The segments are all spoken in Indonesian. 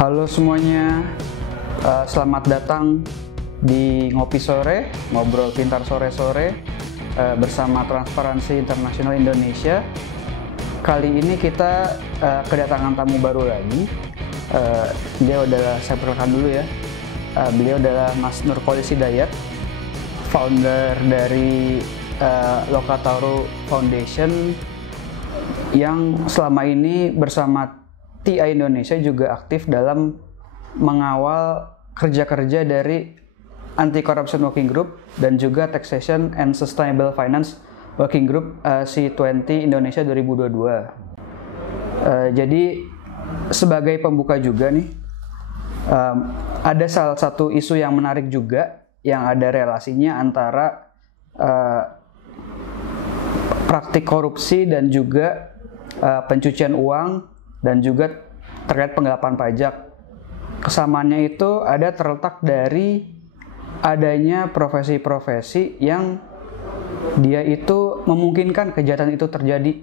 Halo semuanya, selamat datang di Ngopi Sore, Ngobrol Pintar Sore-sore bersama Transparansi Internasional Indonesia. Kali ini kita kedatangan tamu baru lagi. Beliau adalah, saya perkenalkan dulu ya, beliau adalah Mas Nurkholis Hidayat, founder dari Lokataru Foundation, yang selama ini bersama TI Indonesia juga aktif dalam mengawal kerja-kerja dari Anti-Corruption Working Group dan juga Taxation and Sustainable Finance Working Group C20 Indonesia 2022. Jadi sebagai pembuka juga nih, ada salah satu isu yang menarik juga yang ada relasinya antara praktik korupsi dan juga pencucian uang dan juga terkait penggelapan pajak. Kesamaannya itu ada terletak dari adanya profesi-profesi yang dia itu memungkinkan kejahatan itu terjadi,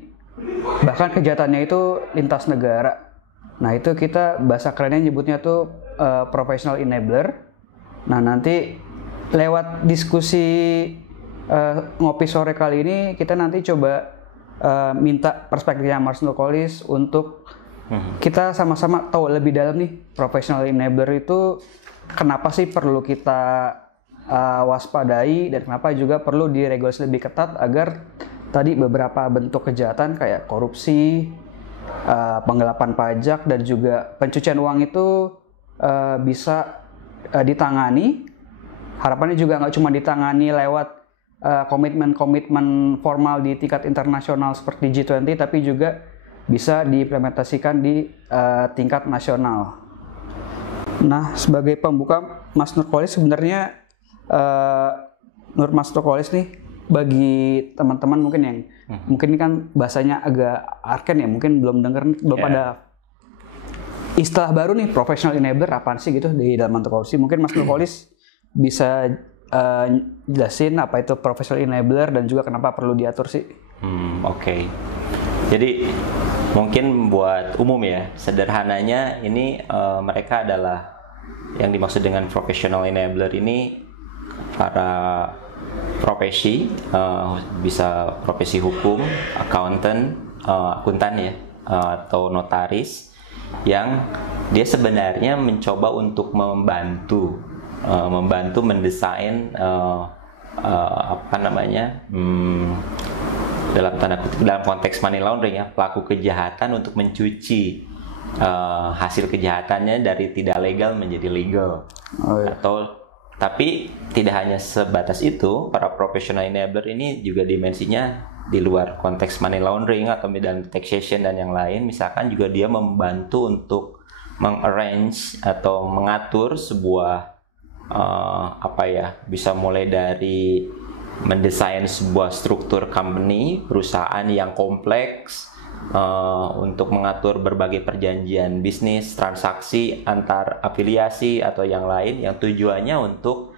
bahkan kejahatannya itu lintas negara. Nah, itu kita bahasa kerennya nyebutnya tuh professional enabler. Nah, nanti lewat diskusi ngopi sore kali ini kita nanti coba minta perspektifnya Mas Nurkholis untuk kita sama-sama tahu lebih dalam nih, professional enabler itu kenapa sih perlu kita waspadai dan kenapa juga perlu diregulasi lebih ketat agar tadi beberapa bentuk kejahatan kayak korupsi, penggelapan pajak dan juga pencucian uang itu bisa ditangani. Harapannya juga nggak cuma ditangani lewat komitmen-komitmen formal di tingkat internasional seperti G20, tapi juga bisa diimplementasikan di tingkat nasional. Nah, sebagai pembuka, Mas Nurkholis sebenarnya Mas Nurkholis nih, bagi teman-teman mungkin yang mungkin kan bahasanya agak arken ya, mungkin belum dengar, belum ada istilah baru nih, professional enabler apaan sih gitu di dalam anti korupsi. Mungkin Mas Nurkholis bisa jelasin apa itu professional enabler dan juga kenapa perlu diatur sih. Oke. Jadi mungkin buat umum ya, sederhananya ini mereka adalah yang dimaksud dengan professional enabler ini para profesi, bisa profesi hukum, akuntan ya, atau notaris, yang dia sebenarnya mencoba untuk membantu mendesain dalam tanda kutip, dalam konteks money laundering ya, pelaku kejahatan untuk mencuci hasil kejahatannya dari tidak legal menjadi legal. Tapi tidak hanya sebatas itu, para professional enabler ini juga dimensinya di luar konteks money laundering atau dalam taxation dan yang lain. Misalkan juga dia membantu untuk mengarrange atau mengatur sebuah bisa mulai dari mendesain sebuah struktur company, perusahaan yang kompleks, untuk mengatur berbagai perjanjian bisnis, transaksi antar afiliasi atau yang lain, yang tujuannya untuk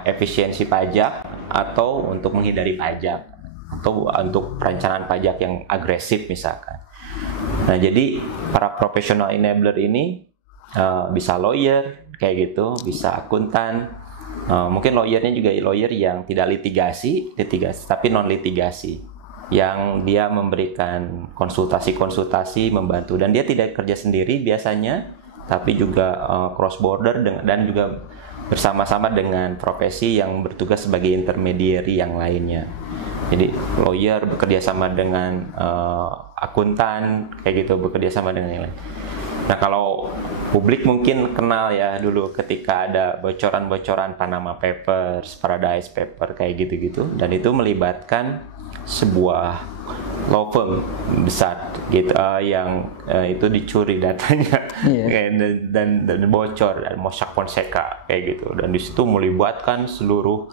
efisiensi pajak atau untuk menghindari pajak atau untuk perencanaan pajak yang agresif misalkan. Nah, jadi para professional enabler ini bisa lawyer kayak gitu, bisa akuntan. Mungkin lawyernya juga lawyer yang tidak litigasi tapi non litigasi, yang dia memberikan konsultasi membantu, dan dia tidak kerja sendiri biasanya, tapi juga cross border dan juga bersama-sama dengan profesi yang bertugas sebagai intermediary yang lainnya. Jadi lawyer bekerja sama dengan akuntan kayak gitu, bekerja sama dengan yang lain. Nah, kalau publik mungkin kenal ya dulu ketika ada bocoran-bocoran Panama Papers, Paradise Paper kayak gitu-gitu, dan itu melibatkan sebuah law firm besar gitu, yang itu dicuri datanya dan bocor, dan Mossack Fonseca kayak gitu, dan di situ melibatkan seluruh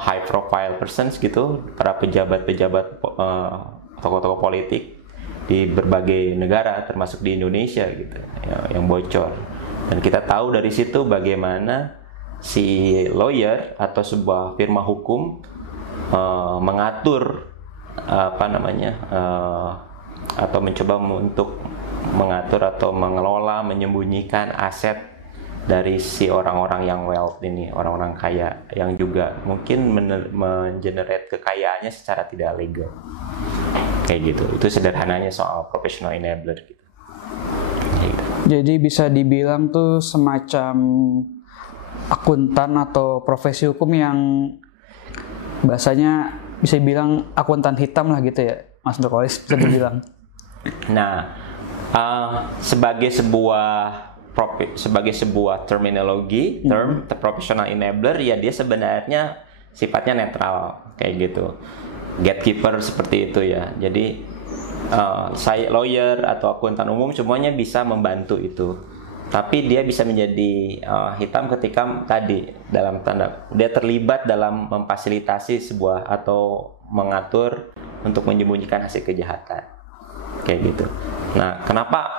high profile persons gitu, para pejabat-pejabat, tokoh-tokoh politik di berbagai negara termasuk di Indonesia gitu ya, yang bocor. Dan kita tahu dari situ bagaimana si lawyer atau sebuah firma hukum mengatur atau mencoba untuk mengatur atau mengelola, menyembunyikan aset dari si orang-orang yang wealth ini, orang-orang kaya yang juga mungkin mengenerate kekayaannya secara tidak legal. Kayak gitu. Itu sederhananya soal professional enabler gitu. Gitu. Jadi bisa dibilang tuh semacam akuntan atau profesi hukum yang bahasanya bisa dibilang akuntan hitam lah gitu ya, Mas Nurkolis bisa dibilang. Nah, sebagai sebuah terminologi, term professional enabler, ya dia sebenarnya sifatnya netral kayak gitu. Gatekeeper seperti itu ya. Jadi saya lawyer atau akuntan umum semuanya bisa membantu itu. Tapi dia bisa menjadi hitam ketika tadi dalam tanda dia terlibat dalam memfasilitasi sebuah atau mengatur untuk menyembunyikan hasil kejahatan. Kayak gitu. Nah, kenapa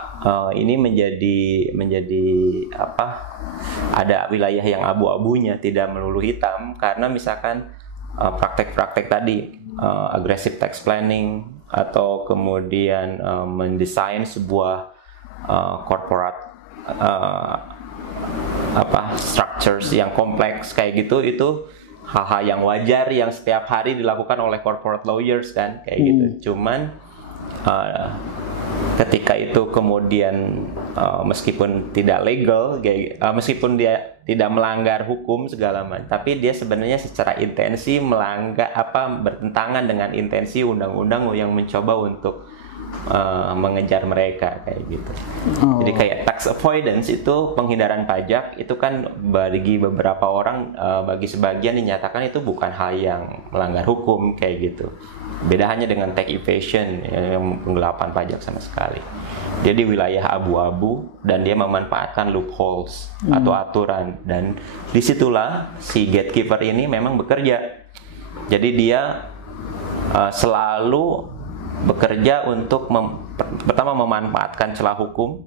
ini menjadi apa? Ada wilayah yang abu-abunya, tidak melulu hitam, karena misalkan praktek-praktek tadi, aggressive tax planning atau kemudian mendesain sebuah corporate structures yang kompleks kayak gitu, itu hal-hal yang wajar yang setiap hari dilakukan oleh corporate lawyers kan kayak gitu. Cuman ketika itu kemudian meskipun tidak legal, meskipun dia tidak melanggar hukum segala macam, tapi dia sebenarnya secara intensi bertentangan dengan intensi undang-undang yang mencoba untuk mengejar mereka kayak gitu. Jadi kayak tax avoidance itu penghindaran pajak itu kan bagi beberapa orang, bagi sebagian dinyatakan itu bukan hal yang melanggar hukum kayak gitu. Beda hanya dengan tax evasion yang penggelapan pajak sama sekali. Dia di wilayah abu-abu dan dia memanfaatkan loopholes atau aturan, dan disitulah si gatekeeper ini memang bekerja. Jadi dia selalu bekerja untuk pertama memanfaatkan celah hukum,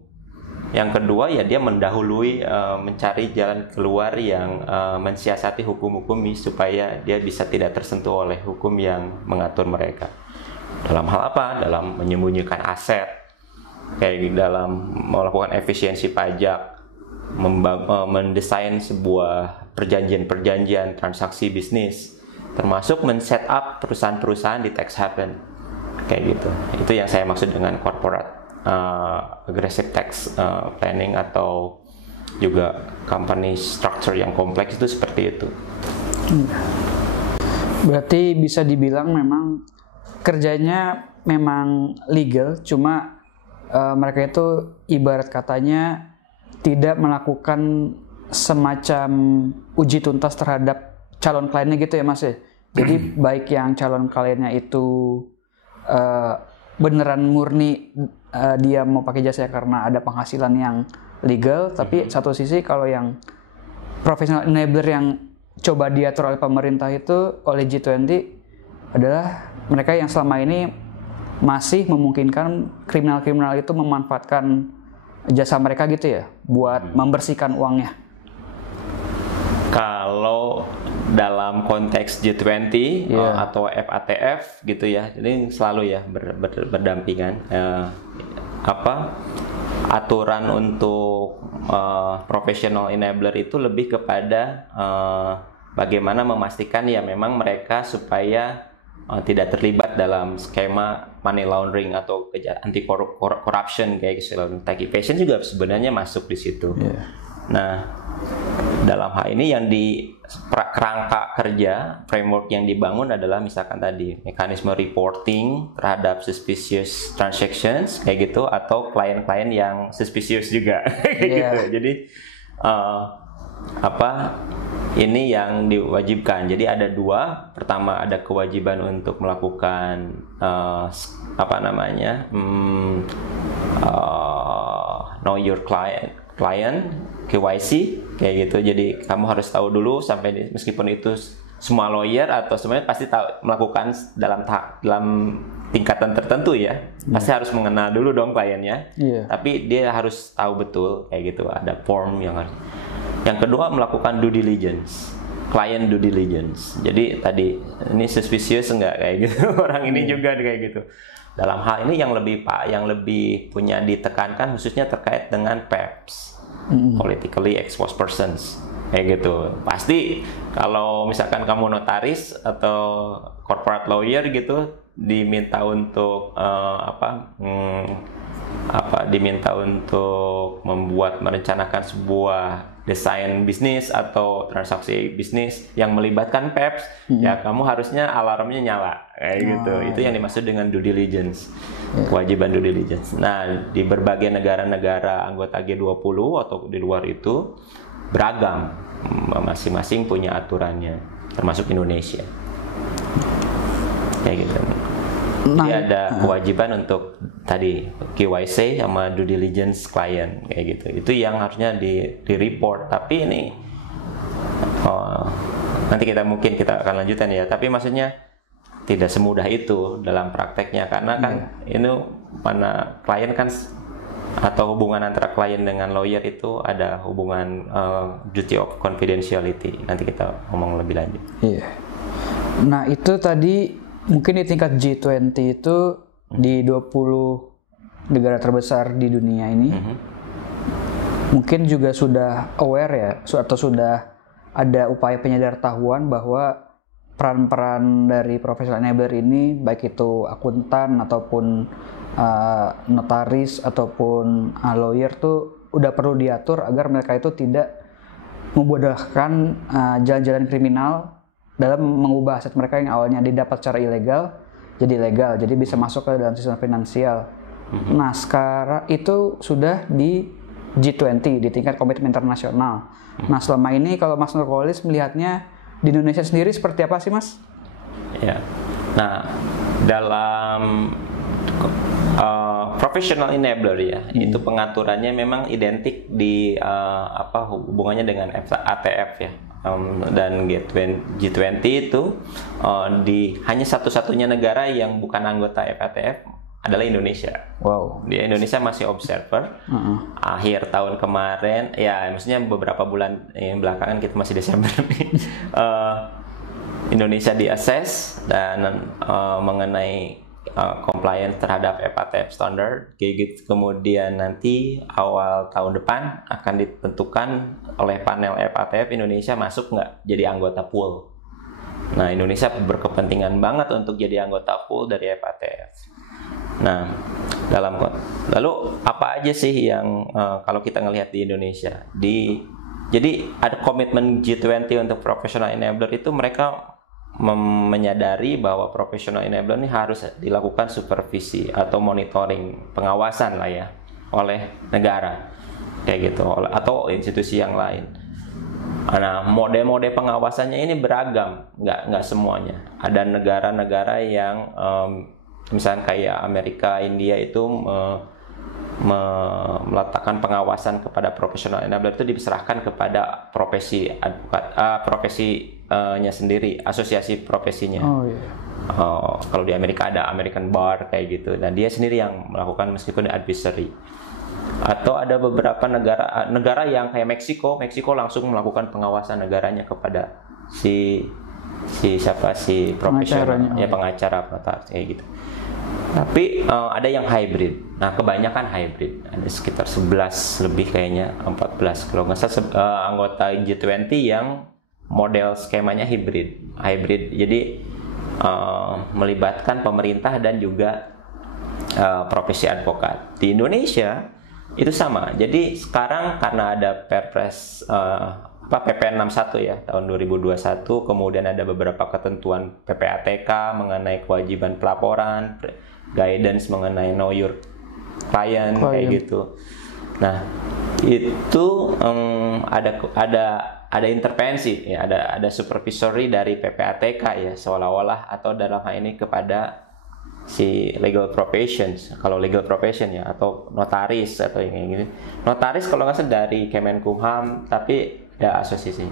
yang kedua ya dia mendahului mencari jalan keluar yang mensiasati hukum-hukum ini supaya dia bisa tidak tersentuh oleh hukum yang mengatur mereka. Dalam hal apa? Dalam menyembunyikan aset, kayak dalam melakukan efisiensi pajak, mendesain sebuah perjanjian transaksi bisnis, termasuk men-set up perusahaan-perusahaan di tax haven kayak gitu. Itu yang saya maksud dengan corporate aggressive tax planning atau juga company structure yang kompleks, itu seperti itu. Berarti bisa dibilang memang kerjanya memang legal, cuma mereka itu ibarat katanya tidak melakukan semacam uji tuntas terhadap calon kliennya gitu ya Mas ya. Jadi baik yang calon kliennya itu beneran murni dia mau pakai jasa karena ada penghasilan yang legal, tapi satu sisi kalau yang professional enabler yang coba diatur oleh pemerintah itu oleh G20 adalah mereka yang selama ini masih memungkinkan kriminal-kriminal itu memanfaatkan jasa mereka gitu ya buat membersihkan uangnya. Kalau dalam konteks G20 atau FATF gitu ya, jadi selalu ya berdampingan. Aturan untuk professional enabler itu lebih kepada bagaimana memastikan ya memang mereka supaya tidak terlibat dalam skema money laundering atau anti corruption kayak tax evasion juga sebenarnya masuk di situ. Nah, dalam hal ini yang di kerangka kerja framework yang dibangun adalah misalkan tadi mekanisme reporting terhadap suspicious transactions kayak gitu, atau klien-klien yang suspicious juga gitu. Jadi ini yang diwajibkan. Jadi ada dua. Pertama ada kewajiban untuk melakukan know your client KYC kayak gitu. Jadi kamu harus tahu dulu sampai meskipun itu semua lawyer atau semuanya pasti tahu melakukan dalam tingkatan tertentu ya. Pasti harus mengenal dulu dong kliennya. Tapi dia harus tahu betul kayak gitu. Ada form yang harus. Yang kedua melakukan due diligence. Client due diligence. Jadi tadi ini suspicious enggak kayak gitu. Orang ini juga kayak gitu. dalam hal ini yang lebih punya ditekankan khususnya terkait dengan PEPs, politically exposed persons, kayak gitu. Pasti kalau misalkan kamu notaris atau corporate lawyer gitu diminta untuk diminta untuk merencanakan sebuah desain bisnis atau transaksi bisnis yang melibatkan PEPs, ya kamu harusnya alarmnya nyala kayak gitu. Itu yang dimaksud dengan due diligence, kewajiban due diligence. Nah, di berbagai negara-negara anggota G20 atau di luar itu beragam, masing-masing punya aturannya, termasuk Indonesia. Kayak gitu. Jadi ada kewajiban untuk tadi KYC sama due diligence klien kayak gitu. Itu yang harusnya di report. Tapi ini nanti kita akan lanjutkan ya. Tapi maksudnya tidak semudah itu dalam prakteknya karena kan ini mana klien kan atau hubungan antara klien dengan lawyer itu ada hubungan duty of confidentiality. Nanti kita ngomong lebih lanjut. Iya. Nah, itu tadi mungkin di tingkat G20 itu di 20 negara terbesar di dunia ini mungkin juga sudah aware ya atau sudah ada upaya penyadartahuan bahwa peran-peran dari professional enabler ini baik itu akuntan ataupun notaris ataupun lawyer tuh udah perlu diatur agar mereka itu tidak memudahkan jalan-jalan kriminal dalam mengubah aset mereka yang awalnya didapat secara ilegal jadi legal, jadi bisa masuk ke dalam sistem finansial. Nah, sekarang itu sudah di G20 di tingkat komitmen internasional. Nah, selama ini kalau Mas Nurkolis melihatnya di Indonesia sendiri seperti apa sih, Mas? Ya, nah dalam professional enabler ya, itu pengaturannya memang identik di hubungannya dengan ATF ya. Dan G20 itu di hanya satu-satunya negara yang bukan anggota FATF adalah Indonesia. Wow. Di Indonesia masih observer. Akhir tahun kemarin, ya maksudnya beberapa bulan yang belakangan, kita masih Desember nih. Indonesia di-assess dan mengenai compliance terhadap FATF standard, kemudian nanti awal tahun depan akan ditentukan oleh panel FATF Indonesia masuk nggak jadi anggota pool. Nah, Indonesia berkepentingan banget untuk jadi anggota pool dari FATF. Nah, lalu apa aja sih yang kalau kita ngelihat di Indonesia, jadi ada komitmen G20 untuk professional enabler itu mereka menyadari bahwa professional enabler ini harus dilakukan supervisi atau monitoring, pengawasan lah ya oleh negara kayak gitu atau institusi yang lain. Nah, mode-mode pengawasannya ini beragam, nggak semuanya. Ada negara-negara yang misalnya kayak Amerika, India itu meletakkan pengawasan kepada professional enabler itu diserahkan kepada profesi advokat, profesinya sendiri, asosiasi profesinya. Kalau di Amerika ada American Bar kayak gitu, dan dia sendiri yang melakukan meskipun advisory. Atau ada beberapa negara yang kayak Meksiko langsung melakukan pengawasan negaranya kepada si profesional ya, pengacara kayak gitu. Tapi ada yang hybrid. Nah, kebanyakan hybrid. Ada sekitar 11 lebih kayaknya, 14 kalau nggak salah anggota G20 yang model skemanya hybrid. Jadi melibatkan pemerintah dan juga profesi advokat. Di Indonesia itu sama. Jadi sekarang karena ada Perpres PPN 61 ya tahun 2021, kemudian ada beberapa ketentuan PPATK mengenai kewajiban pelaporan, guidance mengenai know your client kayak gitu. Nah, itu ada intervensi ya, ada supervisory dari PPATK ya, seolah-olah, atau dalam hal ini kepada si legal professions, kalau legal profession ya, atau notaris atau yang gini. Notaris kalau nggak salah dari Kemenkumham, tapi ada asosiasi.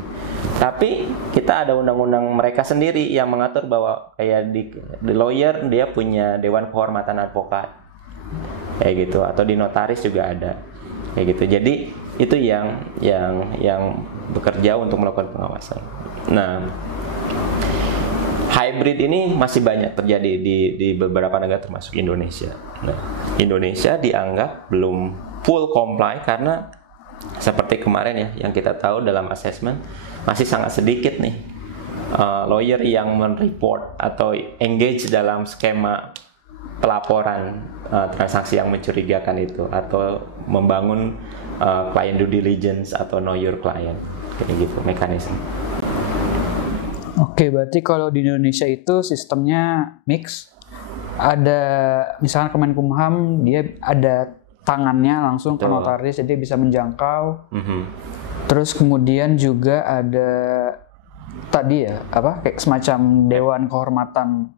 Tapi kita ada undang-undang mereka sendiri yang mengatur bahwa kayak di lawyer dia punya Dewan Kehormatan Advokat kayak gitu, atau di notaris juga ada kayak gitu. Jadi itu yang bekerja untuk melakukan pengawasan. Nah, hybrid ini masih banyak terjadi di beberapa negara termasuk Indonesia. Nah, Indonesia dianggap belum full comply karena seperti kemarin ya yang kita tahu dalam assessment masih sangat sedikit nih lawyer yang men-report atau engage dalam skema pelaporan transaksi yang mencurigakan itu atau membangun client due diligence atau know your client kayak gitu mekanisme. Oke, berarti kalau di Indonesia itu sistemnya mix. Ada misalkan Kemenkumham dia ada tangannya langsung ke notaris jadi bisa menjangkau. Terus kemudian juga ada tadi ya kayak semacam dewan kehormatan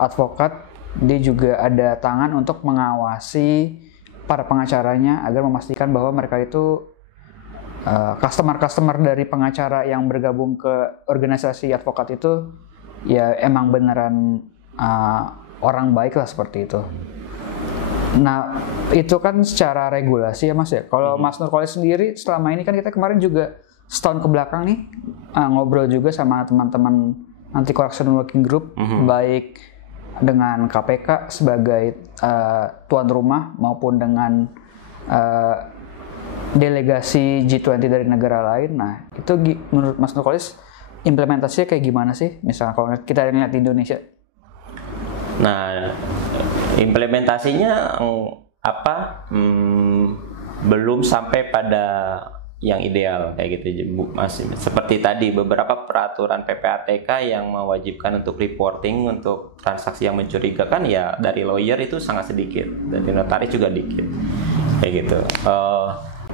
advokat. Dia juga ada tangan untuk mengawasi para pengacaranya agar memastikan bahwa mereka itu customer dari pengacara yang bergabung ke organisasi advokat itu ya emang beneran orang baik lah seperti itu. Nah itu kan secara regulasi ya Mas ya. Kalau Mas Nurkolis sendiri selama ini kan kita kemarin juga setahun ke belakang nih ngobrol juga sama teman-teman anti corruption working group baik dengan KPK sebagai tuan rumah maupun dengan delegasi G20 dari negara lain. Nah, itu menurut Mas Nurkolis implementasinya kayak gimana sih? Misalnya kalau kita lihat di Indonesia. Nah, implementasinya belum sampai pada yang ideal kayak gitu. Masih seperti tadi beberapa peraturan PPATK yang mewajibkan untuk reporting untuk transaksi yang mencurigakan ya dari lawyer itu sangat sedikit, dari notaris juga dikit. Kayak gitu.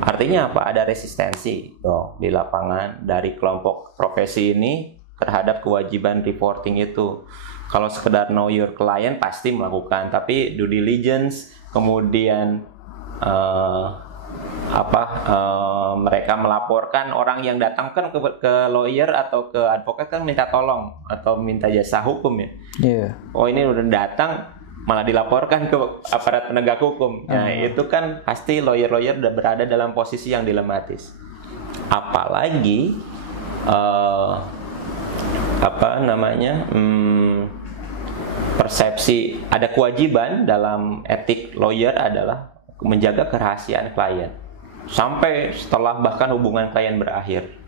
Artinya apa? Ada resistensi di lapangan dari kelompok profesi ini terhadap kewajiban reporting itu. Kalau sekedar know your client pasti melakukan, tapi due diligence kemudian mereka melaporkan orang yang datang kan ke lawyer atau ke advokat kan minta tolong atau minta jasa hukum ya. Oh ini udah datang malah dilaporkan ke aparat penegak hukum. Nah, itu kan pasti lawyer-lawyer udah berada dalam posisi yang dilematis. Apalagi persepsi ada kewajiban dalam etik lawyer adalah menjaga kerahasiaan klien sampai setelah bahkan hubungan klien berakhir.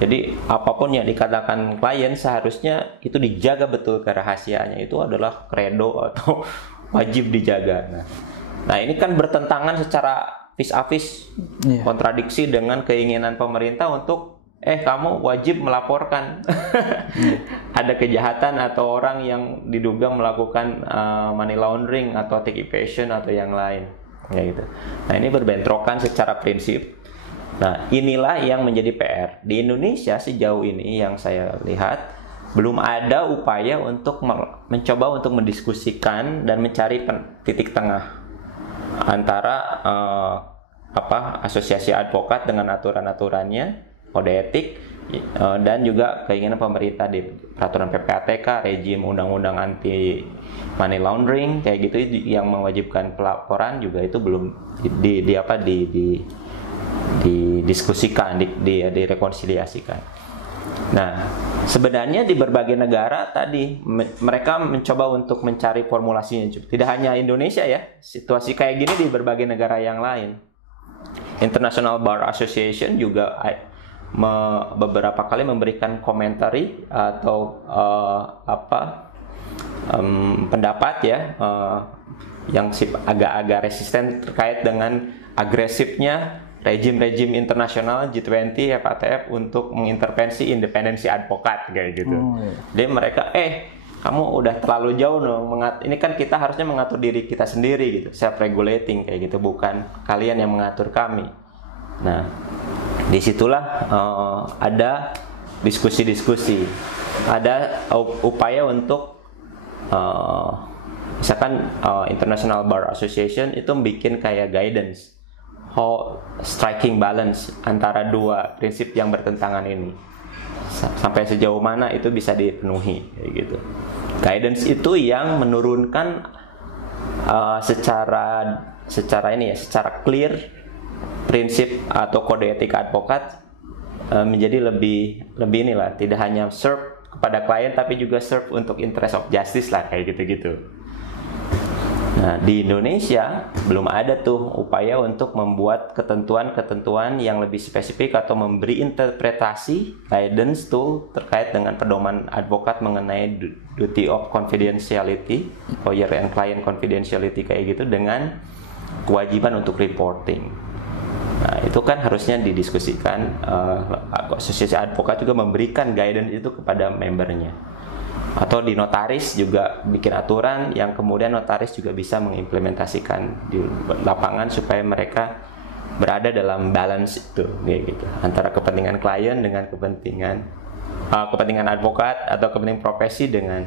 Jadi apapun yang dikatakan klien seharusnya itu dijaga betul kerahasiaannya, itu adalah kredo atau wajib dijaga. Nah ini kan bertentangan secara vis-a-vis, kontradiksi dengan keinginan pemerintah untuk kamu wajib melaporkan ada kejahatan atau orang yang diduga melakukan money laundering atau tax evasion atau yang lain, ya gitu. Nah ini berbentrokan secara prinsip. Nah, inilah yang menjadi PR. Di Indonesia sejauh ini yang saya lihat belum ada upaya untuk mencoba untuk mendiskusikan dan mencari titik tengah antara asosiasi advokat dengan aturan-aturannya, kode etik, dan juga keinginan pemerintah di peraturan PPATK, rejim undang-undang anti money laundering kayak gitu yang mewajibkan pelaporan juga itu belum didiskusikan, direkonsiliasikan. Nah, sebenarnya di berbagai negara tadi mereka mencoba untuk mencari formulasinya. Tidak hanya Indonesia ya, situasi kayak gini di berbagai negara yang lain. International Bar Association juga beberapa kali memberikan komentari atau pendapat ya yang agak-agak resisten terkait dengan agresifnya rejim-rejim internasional G20, FATF untuk mengintervensi independensi advokat kayak gitu. Jadi mereka kamu udah terlalu jauh ini kan kita harusnya mengatur diri kita sendiri gitu, self regulating kayak gitu, bukan kalian yang mengatur kami. Nah, disitulah ada diskusi-diskusi, ada upaya untuk misalkan International Bar Association itu bikin kayak guidance how striking balance antara dua prinsip yang bertentangan ini, sampai sejauh mana itu bisa dipenuhi kayak gitu. Guidance itu yang menurunkan secara clear prinsip atau kode etik advokat menjadi lebih tidak hanya serve kepada klien tapi juga serve untuk interest of justice lah, kayak gitu-gitu. Nah, di Indonesia belum ada tuh upaya untuk membuat ketentuan-ketentuan yang lebih spesifik atau memberi interpretasi guidance tuh terkait dengan pedoman advokat mengenai duty of confidentiality, lawyer and client confidentiality kayak gitu, dengan kewajiban untuk reporting. Nah, itu kan harusnya didiskusikan. Asosiasi advokat juga memberikan guidance itu kepada membernya. Atau di notaris juga bikin aturan yang kemudian notaris juga bisa mengimplementasikan di lapangan supaya mereka berada dalam balance itu, kayak gitu, antara kepentingan klien dengan kepentingan advokat atau kepentingan profesi dengan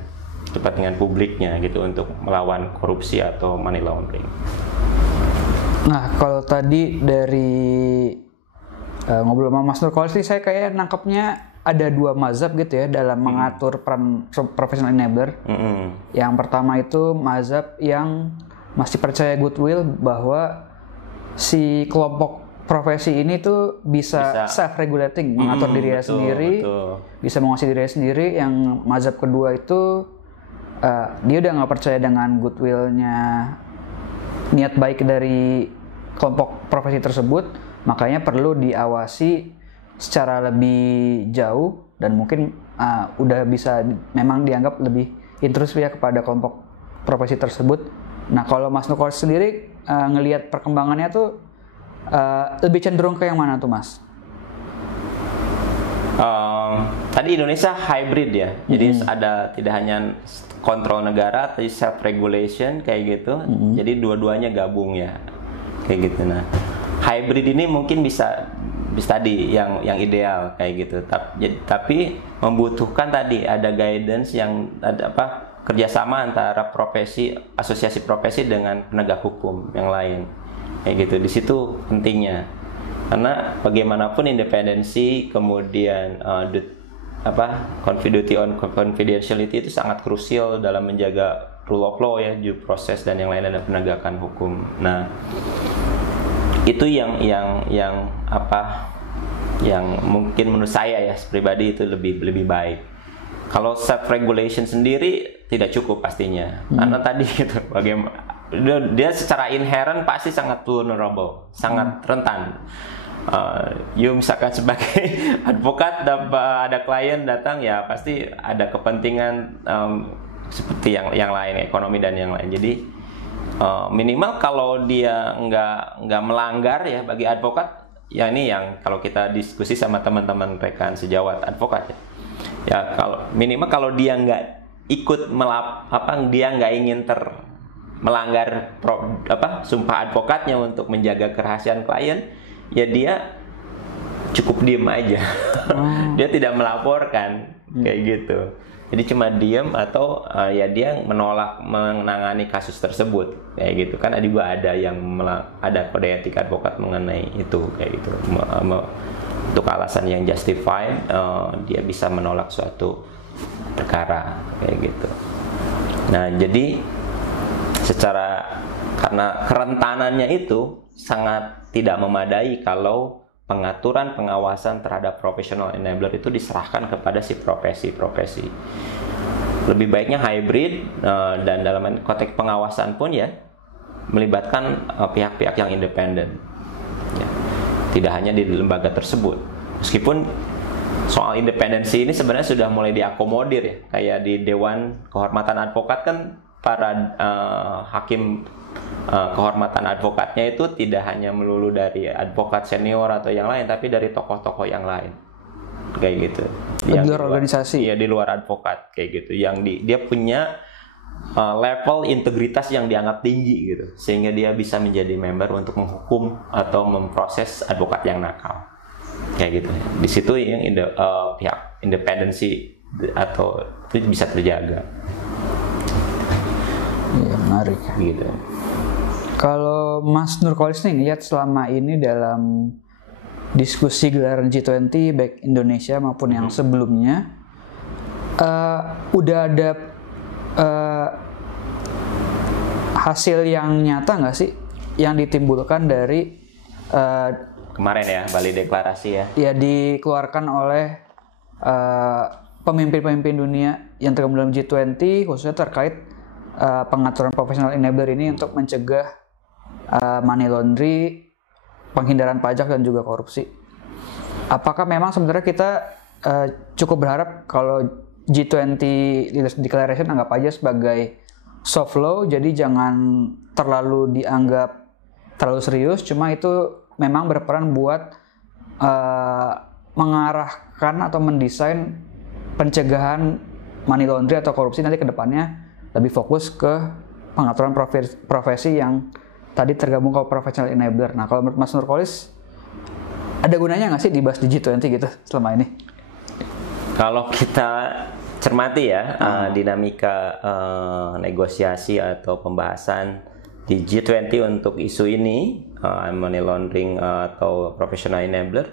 kepentingan publiknya gitu, untuk melawan korupsi atau money laundering. Nah, kalau tadi dari ngobrol sama Mas Nurkolis sih, saya kayak nangkepnya ada dua mazhab gitu ya dalam mengatur peran professional enabler. Yang pertama itu mazhab yang masih percaya goodwill, bahwa si kelompok profesi ini tuh bisa self-regulating, mengatur dirinya sendiri, bisa menguasai dirinya sendiri. Yang mazhab kedua itu dia udah nggak percaya dengan goodwillnya, niat baik dari kelompok profesi tersebut, makanya perlu diawasi secara lebih jauh, dan mungkin udah bisa memang dianggap lebih intrusif ya kepada kelompok profesi tersebut. Nah, kalau Mas Nurkolis sendiri ngelihat perkembangannya tuh lebih cenderung ke yang mana tuh, Mas? Tadi Indonesia hybrid ya, jadi ada tidak hanya kontrol negara, tapi self regulation kayak gitu. Jadi dua-duanya gabung ya, kayak gitu. Nah, hybrid ini mungkin bisa tadi yang ideal kayak gitu. Tapi membutuhkan tadi ada guidance, yang ada kerjasama antara asosiasi profesi dengan penegak hukum yang lain, kayak gitu. Di situ pentingnya, karena bagaimanapun independensi, kemudian duty on confidentiality itu sangat krusial dalam menjaga rule of law ya, due process dan yang lain, dan penegakan hukum. Nah, itu yang mungkin menurut saya ya pribadi itu lebih baik. Kalau self regulation sendiri tidak cukup pastinya, karena tadi gitu, bagaimana dia secara inherent pasti sangat vulnerable, sangat rentan. Misalkan sebagai advokat, ada klien datang ya pasti ada kepentingan seperti yang lain, ekonomi dan yang lain. Jadi minimal kalau dia nggak melanggar ya, bagi advokat ya, ini yang kalau kita diskusi sama teman-teman rekan sejawat advokat ya, kalau minimal kalau dia nggak ikut dia nggak ingin melanggar sumpah advokatnya untuk menjaga kerahasiaan klien, ya dia cukup diem aja. Dia tidak melaporkan kayak gitu. Jadi cuma diem atau ya dia menolak menangani kasus tersebut kayak gitu. Kan juga ada ada kode etik advokat mengenai itu kayak gitu. Untuk alasan yang justified, dia bisa menolak suatu perkara kayak gitu. Nah, jadi karena kerentanannya itu sangat tidak memadai kalau pengaturan pengawasan terhadap professional enabler itu diserahkan kepada si profesi. Lebih baiknya hybrid, dan dalam konteks pengawasan pun ya melibatkan pihak-pihak yang independen ya, tidak hanya di lembaga tersebut. Meskipun soal independensi ini sebenarnya sudah mulai diakomodir ya, kayak di Dewan Kehormatan Advokat kan para hakim kehormatan advokatnya itu tidak hanya melulu dari advokat senior atau yang lain, tapi dari tokoh-tokoh yang lain kayak gitu. Di luar organisasi. Iya, di luar advokat kayak gitu. Yang dia punya level integritas yang dianggap tinggi gitu, sehingga dia bisa menjadi member untuk menghukum atau memproses advokat yang nakal kayak gitu. Di situ yang pihak independensi atau itu bisa terjaga. Iya, menarik gitu. Kalau Mas Nurkolis nih lihat selama ini dalam diskusi gelaran G20 baik Indonesia maupun yang sebelumnya, udah ada hasil yang nyata nggak sih yang ditimbulkan dari kemarin ya Bali Deklarasi ya? Ya, dikeluarkan oleh pemimpin-pemimpin dunia yang tergabung dalam G20 khususnya terkait pengaturan professional enabler ini untuk mencegah money laundry, penghindaran pajak dan juga korupsi. Apakah memang sebenarnya kita cukup berharap kalau G20 Leaders Declaration anggap aja sebagai soft law, jadi jangan terlalu dianggap terlalu serius, cuma itu memang berperan buat mengarahkan atau mendesain pencegahan money laundry atau korupsi nanti ke depannya lebih fokus ke pengaturan profesi yang tadi tergabung ke professional enabler. Nah, kalau menurut Mas Nurkolis, ada gunanya nggak sih dibahas di G20 gitu selama ini? Kalau kita cermati ya dinamika negosiasi atau pembahasan di G20 untuk isu ini, money laundering atau professional enabler,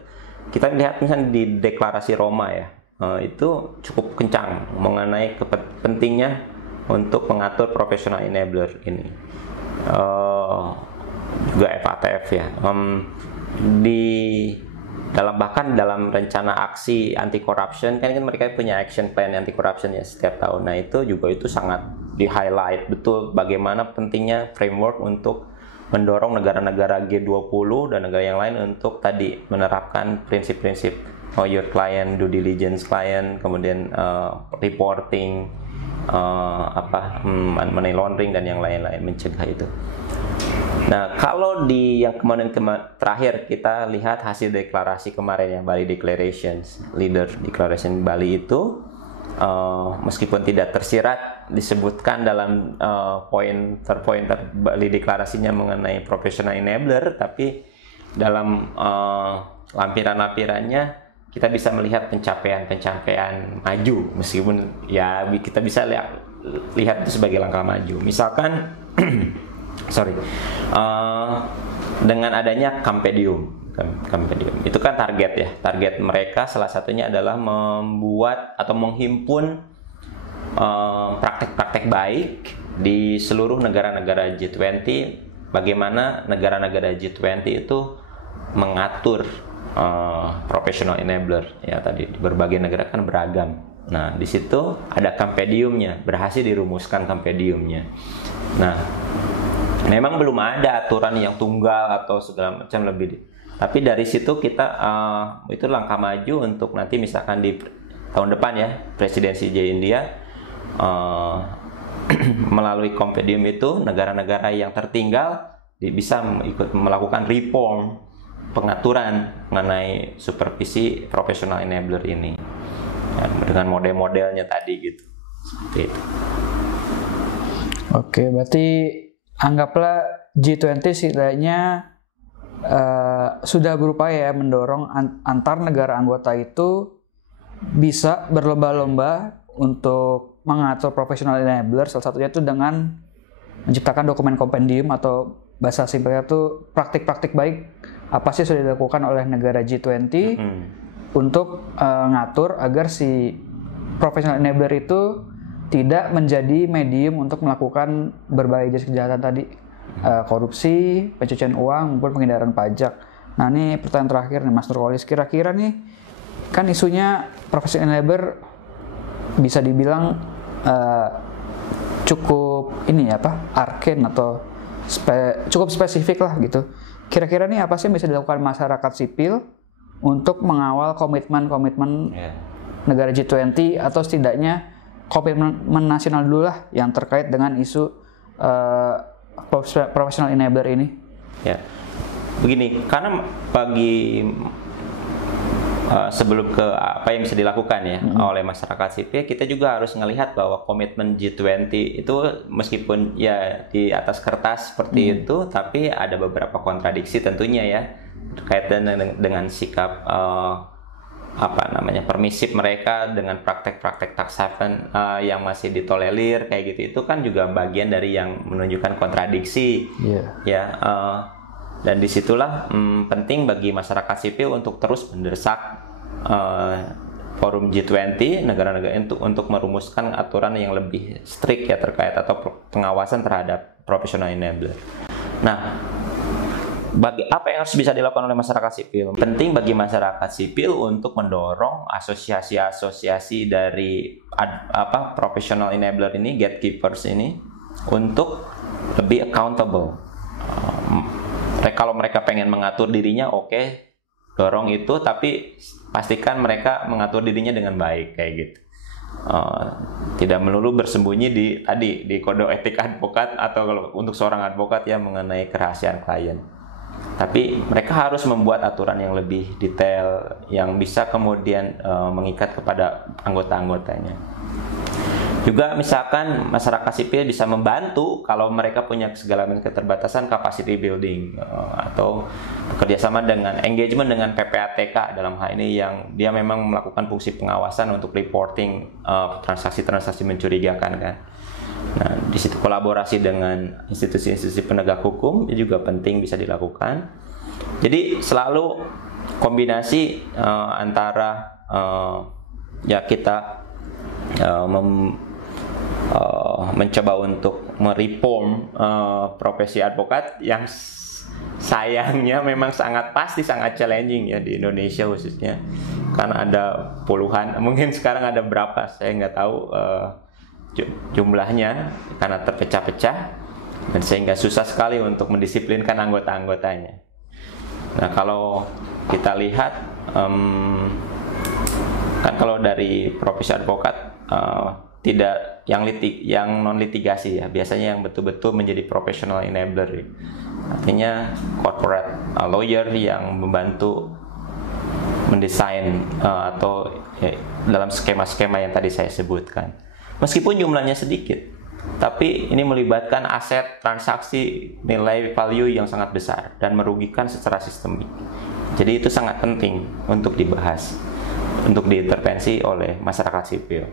kita lihat misalnya di deklarasi Roma ya, itu cukup kencang mengenai pentingnya untuk mengatur professional enabler ini. Juga FATF ya. Bahkan dalam rencana aksi anti corruption kan mereka punya action plan anti corruption ya setiap tahun. Nah itu sangat di highlight betul bagaimana pentingnya framework untuk mendorong negara-negara G20 dan negara yang lain untuk tadi menerapkan prinsip-prinsip your client, due diligence client, kemudian reporting, money laundering dan yang lain-lain, mencegah itu. Nah, kalau di yang kemarin terakhir kita lihat hasil deklarasi kemarin ya, Bali Declarations, Leader Declaration Bali itu meskipun tidak tersirat disebutkan dalam poin Bali deklarasinya mengenai professional enabler, tapi dalam lampiran-lampirannya kita bisa melihat pencapaian maju, meskipun ya kita bisa lihat itu sebagai langkah maju. Misalkan dengan adanya Campedium itu kan target mereka salah satunya adalah membuat atau menghimpun praktek-praktek baik di seluruh negara-negara G20, bagaimana negara-negara G20 itu mengatur professional enabler ya, tadi di berbagai negara kan beragam. Nah di situ ada Campediumnya, berhasil dirumuskan Campediumnya. Nah memang belum ada aturan yang tunggal atau segala macam lebih, tapi dari situ kita itu langkah maju untuk nanti misalkan di tahun depan ya presidensi India melalui Campedium itu negara-negara yang tertinggal bisa ikut melakukan reform pengaturan mengenai supervisi professional enabler ini ya, dengan model-modelnya tadi gitu, seperti itu. Oke, berarti anggaplah G20 setidaknya sudah berupaya mendorong antar negara anggota itu bisa berlomba-lomba untuk mengatur professional enabler, salah satunya itu dengan menciptakan dokumen kompendium atau bahasa simpelnya itu praktik-praktik baik apa sih sudah dilakukan oleh negara G20 untuk ngatur agar si professional enabler itu tidak menjadi medium untuk melakukan berbagai jenis kejahatan tadi, korupsi, pencucian uang, maupun penghindaran pajak. Nah ini pertanyaan terakhir nih Mas Nurkolis, kira-kira nih kan isunya professional enabler bisa dibilang cukup arcane atau cukup spesifik lah gitu. Kira-kira nih apa sih yang bisa dilakukan masyarakat sipil untuk mengawal komitmen negara G20 atau setidaknya komitmen nasional dulu lah yang terkait dengan isu professional enabler ini? Ya, begini, karena sebelum ke apa yang bisa dilakukan ya oleh masyarakat sipil, kita juga harus melihat bahwa komitmen G20 itu meskipun ya di atas kertas seperti itu, tapi ada beberapa kontradiksi tentunya ya terkait dengan sikap permisif mereka dengan praktek-praktek tax haven yang masih ditolerir kayak gitu. Itu kan juga bagian dari yang menunjukkan kontradiksi ya. Dan disitulah penting bagi masyarakat sipil untuk terus mendesak forum G20 negara-negara untuk merumuskan aturan yang lebih strict ya terkait atau pengawasan terhadap professional enabler. Nah Apa yang harus bisa dilakukan oleh masyarakat sipil? Penting bagi masyarakat sipil untuk mendorong asosiasi-asosiasi dari professional enabler ini, gatekeepers ini, untuk lebih accountable. Kalau mereka pengen mengatur dirinya, oke, dorong itu, tapi pastikan mereka mengatur dirinya dengan baik, kayak gitu. Tidak melulu bersembunyi di kode etik advokat, atau kalau untuk seorang advokat ya mengenai kerahasiaan klien. Tapi mereka harus membuat aturan yang lebih detail yang bisa kemudian mengikat kepada anggota-anggotanya. Juga misalkan masyarakat sipil bisa membantu kalau mereka punya segala keterbatasan capacity building, atau bekerjasama dengan engagement dengan PPATK dalam hal ini yang dia memang melakukan fungsi pengawasan untuk reporting transaksi-transaksi mencurigakan kan. Nah, di situ kolaborasi dengan institusi-institusi penegak hukum juga penting bisa dilakukan. Jadi selalu kombinasi antara ya kita mencoba untuk mereform profesi advokat yang sayangnya memang sangat challenging ya di Indonesia khususnya, karena ada puluhan, mungkin sekarang ada berapa saya nggak tahu jumlahnya, karena terpecah-pecah dan sehingga susah sekali untuk mendisiplinkan anggota-anggotanya. Nah, kalau kita lihat kan kalau dari profesi advokat tidak yang non litigasi ya, biasanya yang betul-betul menjadi professional enabler, artinya corporate lawyer yang membantu mendesain atau dalam skema-skema yang tadi saya sebutkan. Meskipun jumlahnya sedikit, tapi ini melibatkan aset transaksi nilai value yang sangat besar dan merugikan secara sistemik. Jadi itu sangat penting untuk dibahas, untuk diintervensi oleh masyarakat sipil.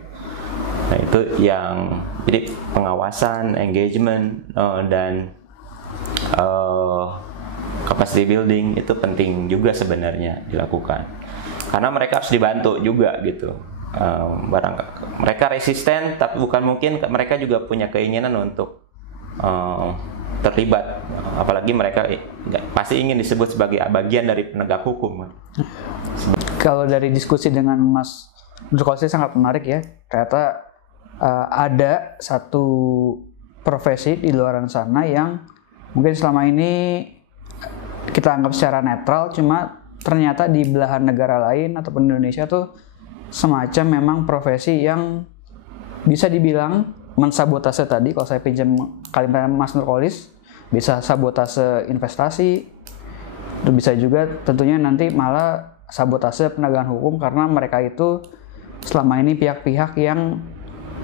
Nah, itu yang jadi pengawasan, engagement, dan capacity building itu penting juga sebenarnya dilakukan, karena mereka harus dibantu juga gitu. Mereka resisten, tapi bukan mungkin mereka juga punya keinginan untuk terlibat, apalagi mereka pasti ingin disebut sebagai bagian dari penegak hukum. Kalau dari diskusi dengan Mas Nurkolis sangat menarik ya, ternyata ada satu profesi di luar sana yang mungkin selama ini kita anggap secara netral, cuma ternyata di belahan negara lain ataupun Indonesia tuh semacam memang profesi yang bisa dibilang mensabotase tadi, kalau saya pinjam kalimat Mas Nurkolis, bisa sabotase investasi, itu bisa juga tentunya nanti malah sabotase penegakan hukum, karena mereka itu selama ini pihak-pihak yang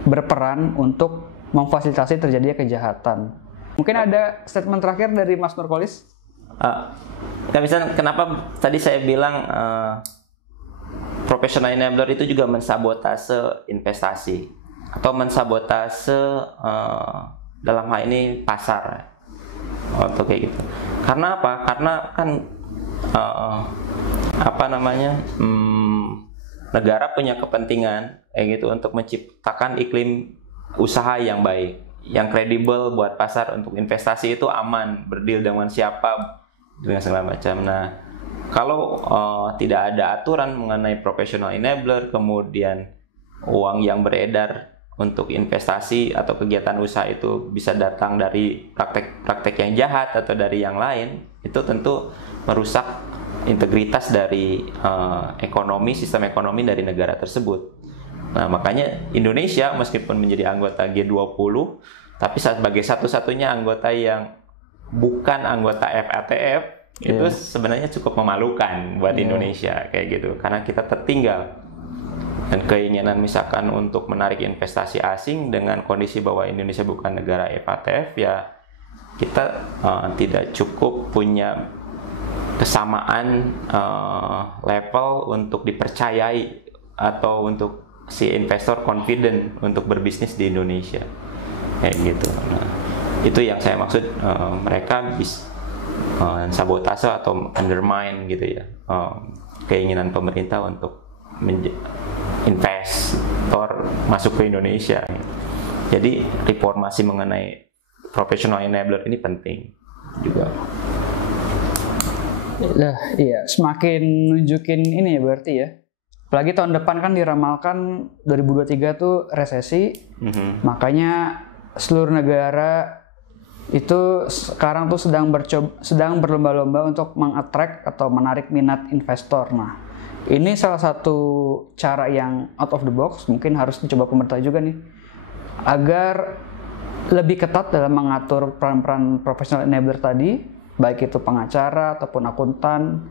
berperan untuk memfasilitasi terjadinya kejahatan. Mungkin ada statement terakhir dari Mas Nurkolis? Kenapa tadi saya bilang professional enabler itu juga mensabotase investasi atau mensabotase dalam hal ini pasar atau kayak gitu. Karena apa? Karena kan negara punya kepentingan kayak gitu untuk menciptakan iklim usaha yang baik, yang kredibel buat pasar, untuk investasi itu aman, berdeal dengan siapa, dengan segala macam. Nah, kalau tidak ada aturan mengenai professional enabler, kemudian uang yang beredar untuk investasi atau kegiatan usaha itu bisa datang dari praktek-praktek yang jahat atau dari yang lain, itu tentu merusak integritas dari sistem ekonomi dari negara tersebut. Nah, makanya Indonesia meskipun menjadi anggota G20, tapi sebagai satu-satunya anggota yang bukan anggota FATF, itu sebenarnya cukup memalukan buat Indonesia kayak gitu, karena kita tertinggal. Dan keinginan misalkan untuk menarik investasi asing dengan kondisi bahwa Indonesia bukan negara FATF, ya kita tidak cukup punya kesamaan level untuk dipercayai atau untuk si investor confident untuk berbisnis di Indonesia kayak gitu. Nah, itu yang saya maksud, mereka bisa sabotase atau undermine gitu ya keinginan pemerintah untuk investor masuk ke Indonesia. Jadi reformasi mengenai professional enabler ini penting juga. Nah, iya, semakin nunjukin ini ya berarti ya. Apalagi tahun depan kan diramalkan 2023 tuh resesi, makanya seluruh negara itu sekarang tuh sedang berlomba-lomba untuk mengattract atau menarik minat investor. Nah, ini salah satu cara yang out of the box, mungkin harus dicoba pemerintah juga nih, agar lebih ketat dalam mengatur peran-peran professional enabler tadi, baik itu pengacara ataupun akuntan,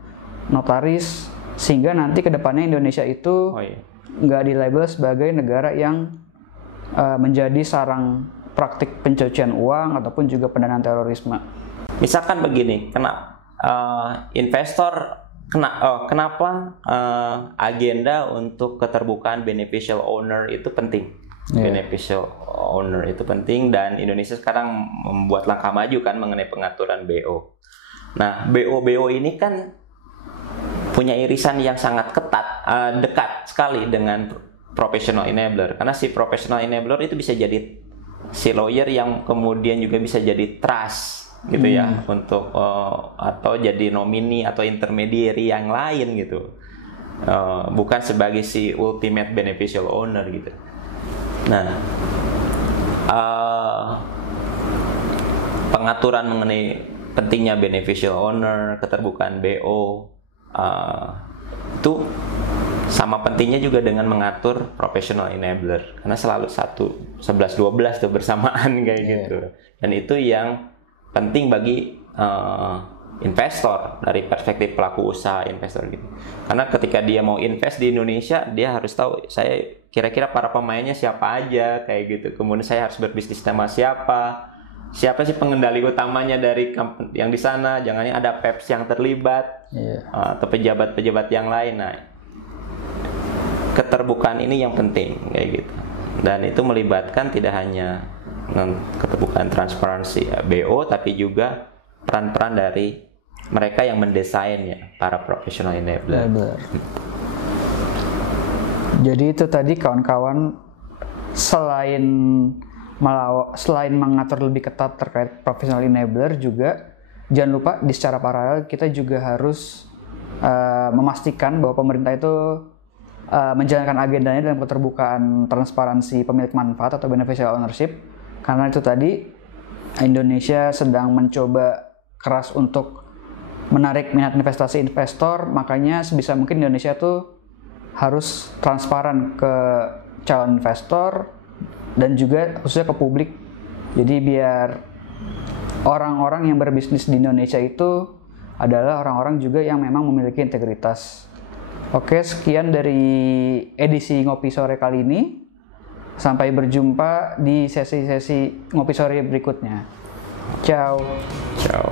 notaris, sehingga nanti kedepannya Indonesia itu nggak dilabel sebagai negara yang menjadi sarang praktik pencucian uang ataupun juga pendanaan terorisme. Misalkan begini, kenapa agenda untuk keterbukaan beneficial owner itu penting? Beneficial owner itu penting, dan Indonesia sekarang membuat langkah maju kan mengenai pengaturan BO. Nah, BO ini kan punya irisan yang sangat ketat, dekat sekali dengan professional enabler, karena si professional enabler itu bisa jadi si lawyer yang kemudian juga bisa jadi trust gitu ya, untuk atau jadi nomini atau intermediary yang lain gitu, bukan sebagai si ultimate beneficial owner gitu. Nah, pengaturan mengenai pentingnya beneficial owner, keterbukaan BO, itu sama pentingnya juga dengan mengatur professional enabler, karena selalu 11-12 tuh bersamaan kayak gitu. Dan itu yang penting bagi investor dari perspektif pelaku usaha investor gitu. Karena ketika dia mau invest di Indonesia, dia harus tahu saya kira-kira para pemainnya siapa aja kayak gitu. Kemudian saya harus berbisnis sama siapa sih pengendali utamanya dari yang di sana, jangannya ada PEPS yang terlibat, atau pejabat-pejabat yang lain. Nah, keterbukaan ini yang penting kayak gitu, dan itu melibatkan tidak hanya keterbukaan transparansi BO, tapi juga peran-peran dari mereka yang mendesainnya, para professional enabler. Jadi itu tadi kawan-kawan, selain mengatur lebih ketat terkait professional enabler, juga jangan lupa di secara paralel kita juga harus memastikan bahwa pemerintah itu menjalankan agendanya dalam keterbukaan transparansi pemilik manfaat atau beneficial ownership, karena itu tadi Indonesia sedang mencoba keras untuk menarik minat investasi investor, makanya sebisa mungkin Indonesia tuh harus transparan ke calon investor dan juga khususnya ke publik. Jadi biar orang-orang yang berbisnis di Indonesia itu adalah orang-orang juga yang memang memiliki integritas. Oke, sekian dari edisi Ngopi Sore kali ini. Sampai berjumpa di sesi-sesi Ngopi Sore berikutnya. Ciao. Ciao.